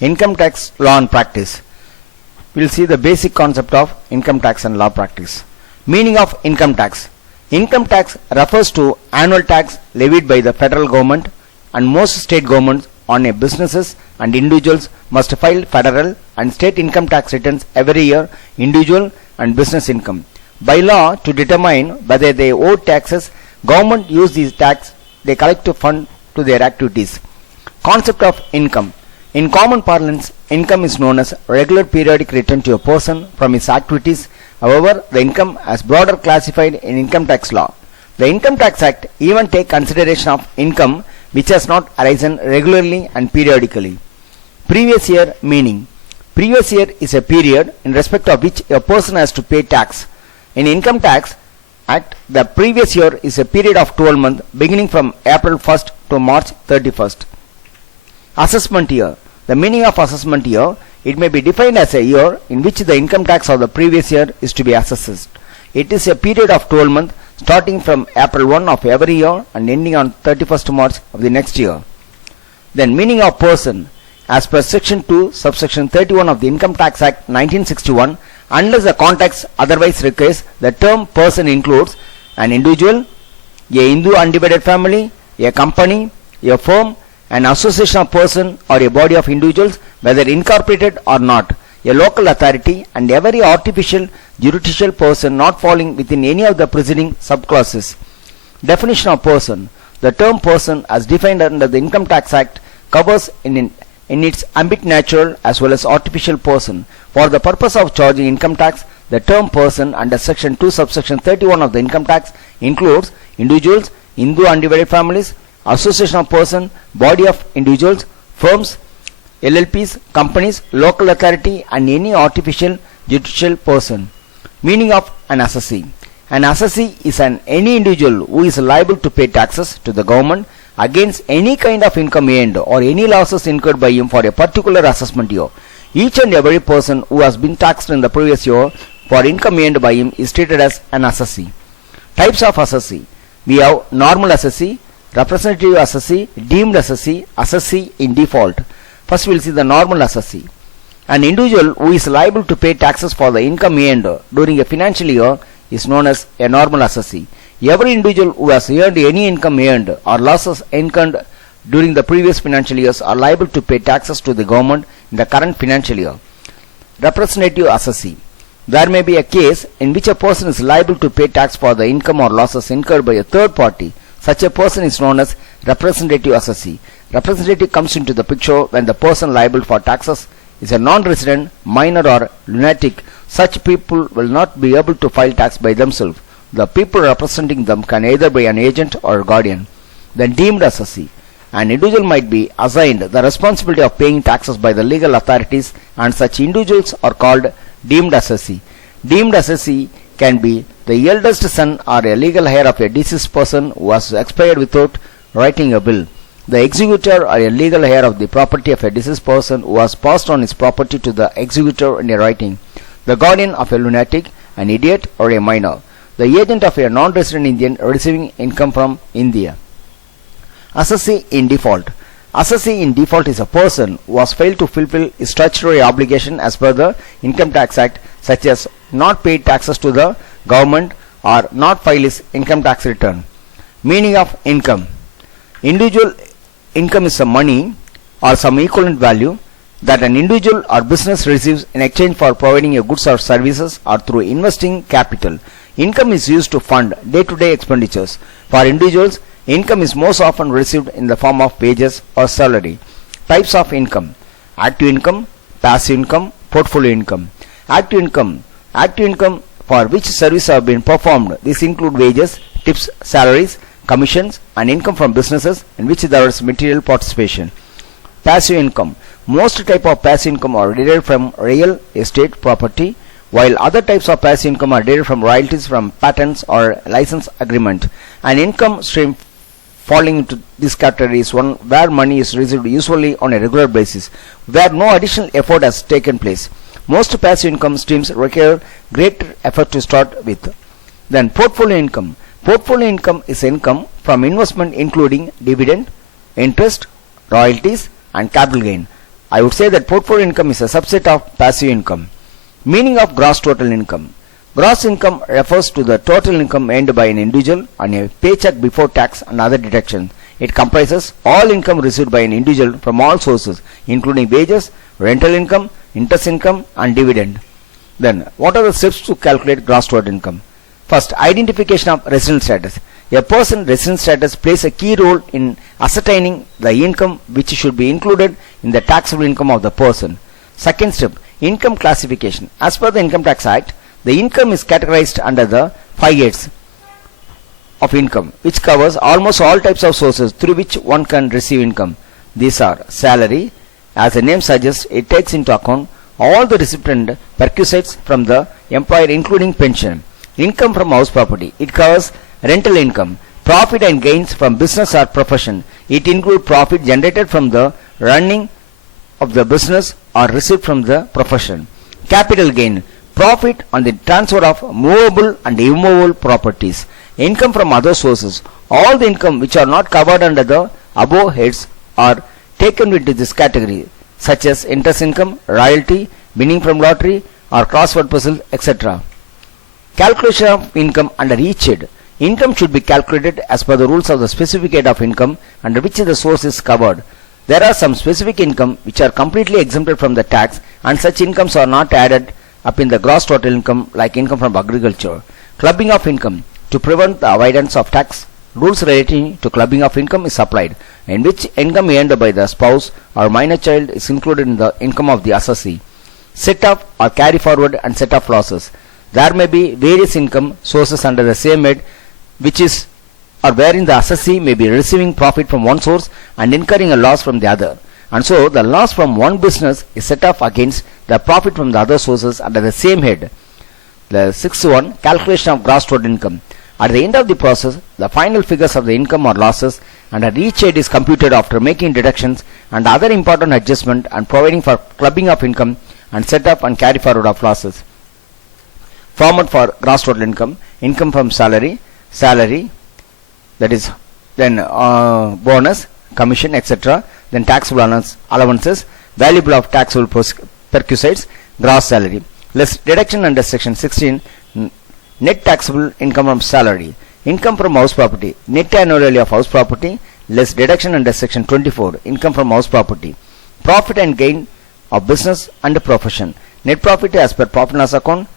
Income tax law and practice. We will see the basic concept of income tax and law practice. Meaning of income tax. Income tax refers to annual tax levied by the federal government, and most state governments on a businesses and individuals must file federal and state income tax returns every year, individual and business income. By law, to determine whether they owe taxes, government use these tax they collect to fund to their activities. Concept of income. In common parlance, income is known as regular periodic return to a person from his activities. However, the income is broader classified in income tax law. The Income Tax Act even take consideration of income which has not arisen regularly and periodically. Previous year meaning. Previous year is a period in respect of which a person has to pay tax. In Income Tax Act, the previous year is a period of 12 months beginning from April 1st to March 31st. Assessment year. The meaning of assessment year, it may be defined as a year in which the income tax of the previous year is to be assessed. It is a period of 12 months starting from April 1 of every year and ending on 31st March of the next year. Then meaning of person. As per section 2 subsection 31 of the Income Tax Act 1961, unless the context otherwise requires, the term person includes an individual, a Hindu undivided family, a company, a firm, an association of person or a body of individuals, whether incorporated or not, a local authority, and every artificial judicial person not falling within any of the preceding subclasses. Definition of person. The term person as defined under the Income Tax Act covers in its ambit natural as well as artificial person. For the purpose of charging income tax, the term person under section 2 subsection 31 of the income tax includes individuals, Hindu undivided families, association of person, body of individuals, firms, LLPs, companies, local authority, and any artificial judicial person. Meaning of an assessee. An assessee is any individual who is liable to pay taxes to the government against any kind of income earned or any losses incurred by him for a particular assessment year. Each and every person who has been taxed in the previous year for income earned by him is treated as an assessee. Types of assessee. We have normal assessee, representative assessee, deemed assessee, assessee in default. First we will see the normal assessee. An individual who is liable to pay taxes for the income earned during a financial year is known as a normal assessee. Every individual who has earned any income earned or losses incurred during the previous financial years are liable to pay taxes to the government in the current financial year. Representative assessee. There may be a case in which a person is liable to pay tax for the income or losses incurred by a third party. Such a person is known as representative assessee. Representative comes into the picture when the person liable for taxes is a non-resident, minor or lunatic. Such people will not be able to file tax by themselves. The people representing them can either be an agent or a guardian. Then deemed assessee. An individual might be assigned the responsibility of paying taxes by the legal authorities, and such individuals are called deemed assessee. Deemed assessee can be the eldest son or a legal heir of a deceased person who has expired without writing a will, the executor or a legal heir of the property of a deceased person who has passed on his property to the executor in a writing, the guardian of a lunatic, an idiot or a minor, the agent of a non-resident Indian receiving income from India. Assessee in default. Assessee in default is a person who has failed to fulfill his statutory obligation as per the Income Tax Act, such as not paid taxes to the government or not file his income tax return. Meaning of income. Individual income is some money or some equivalent value that an individual or business receives in exchange for providing a goods or services or through investing capital. Income is used to fund day-to-day expenditures. For individuals, income is most often received in the form of wages or salary. Types of income. Active income, passive income, portfolio income. Active income. Active income for which services have been performed. These include wages, tips, salaries, commissions, and income from businesses in which there is material participation. Passive income. Most types of passive income are derived from real estate property, while other types of passive income are derived from royalties from patents or license agreement. An income stream falling into this category is one where money is received usually on a regular basis, where no additional effort has taken place. Most passive income streams require greater effort to start with. Then portfolio income. Portfolio income is income from investment including dividend, interest, royalties, and capital gain. I would say that portfolio income is a subset of passive income. Meaning of gross total income. Gross income refers to the total income earned by an individual on a paycheck before tax and other deductions. It comprises all income received by an individual from all sources, including wages, rental income, interest income, and dividend. Then, what are the steps to calculate gross total income? First, identification of resident status. A person's resident status plays a key role in ascertaining the income which should be included in the taxable income of the person. Second step, income classification. As per the Income Tax Act, the income is categorized under the 5 heads of income, which covers almost all types of sources through which one can receive income. These are salary. As the name suggests, it takes into account all the recipient perquisites from the employer, including pension. Income from house property. It covers rental income, profit and gains from business or profession. It includes profit generated from the running of the business or received from the profession. Capital gain, profit on the transfer of movable and immovable properties. Income from other sources. All the income which are not covered under the above heads are taken into this category, such as interest income, royalty, winning from lottery or crossword puzzle, etc. Calculation of income under each head. Income should be calculated as per the rules of the specific head of income under which the source is covered. There are some specific income which are completely exempted from the tax, and such incomes are not added up in the gross total income, like income from agriculture. Clubbing of income. To prevent the avoidance of tax, rules relating to clubbing of income is applied, in which income earned by the spouse or minor child is included in the income of the assessee. Set off or carry forward and set off losses. There may be various income sources under the same head, which is or wherein the assessee may be receiving profit from one source and incurring a loss from the other, and so the loss from one business is set off against the profit from the other sources under the same head. The sixth one, calculation of gross total income. At the end of the process, the final figures of the income or losses under each head is computed after making deductions and other important adjustment and providing for clubbing of income and set up and carry forward of losses. Format for gross total income. Income from salary, that is then bonus, commission, etc. Then taxable allowances, valuable of taxable perquisites, gross salary. Less deduction under section 16, net taxable income from salary. Income from house property, net annual value of house property, less deduction under section 24, income from house property. Profit and gain of business and profession. Net profit as per profit and loss account,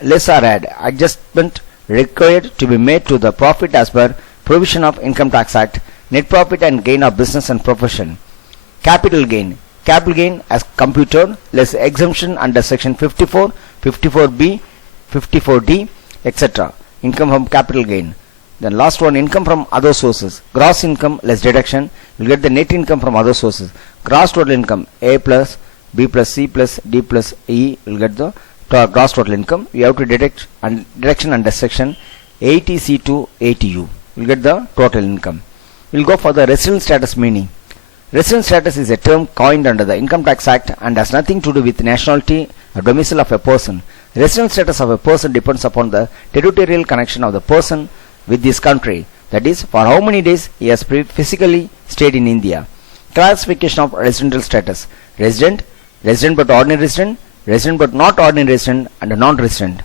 less or add adjustment required to be made to the profit as per provision of Income Tax Act. Net profit and gain of business and profession. Capital gain. Capital gain as computed, less exemption under section 54, 54B, 54D, etc. Income from capital gain. Then last one, income from other sources. Gross income less deduction will get the net income from other sources. Gross total income, A plus B plus C plus D plus E will get the gross total income. We have to deduct and deduction under section 80C to 80U. We'll get the total income. We'll go for the resident status meaning. Resident status is a term coined under the Income Tax Act and has nothing to do with nationality or domicile of a person. Resident status of a person depends upon the territorial connection of the person with this country, that is, for how many days he has physically stayed in India. Classification of residential status. Resident, resident but ordinary resident, resident but not ordinary resident, and a non-resident.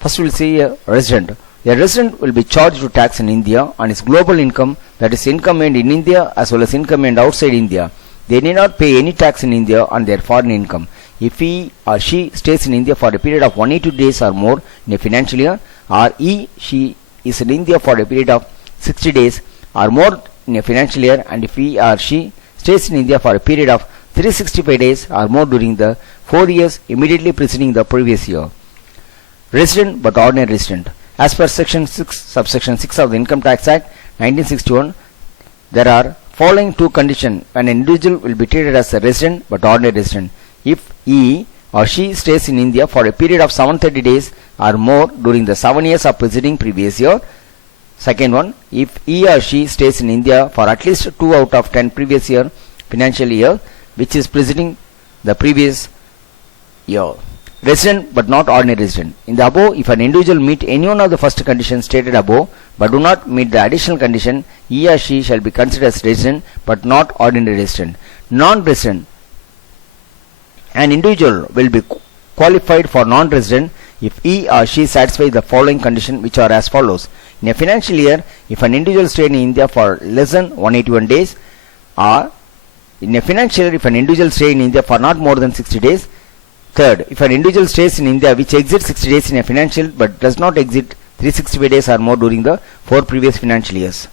First we will see a resident. A resident will be charged to tax in India on his global income, that is income earned in India as well as income earned outside India. They need not pay any tax in India on their foreign income. If he or she stays in India for a period of 180 days or more in a financial year, or she is in India for a period of 60 days or more in a financial year, and if he or she stays in India for a period of 365 days or more during the 4 years immediately preceding the previous year. Resident but ordinary resident. As per section 6, subsection 6 of the Income Tax Act 1961, there are following two conditions when an individual will be treated as a resident but ordinary resident. If he or she stays in India for a period of 730 days or more during the 7 years of preceding previous year. Second one, if he or she stays in India for at least 2 out of 10 previous financial year which is preceding the previous year. resident but not ordinary resident. In the above, if an individual meet any one of the first conditions stated above but do not meet the additional condition, he or she shall be considered as resident but not ordinary resident. Non-resident. An individual will be qualified for non-resident if he or she satisfies the following conditions, which are as follows. In a financial year, if an individual stayed in India for less than 181 days, or in a financial year, if an individual stayed in India for not more than 60 days. Third, if an individual stays in India which exceeds 60 days in a financial but does not exceed 365 days or more during the 4 previous financial years.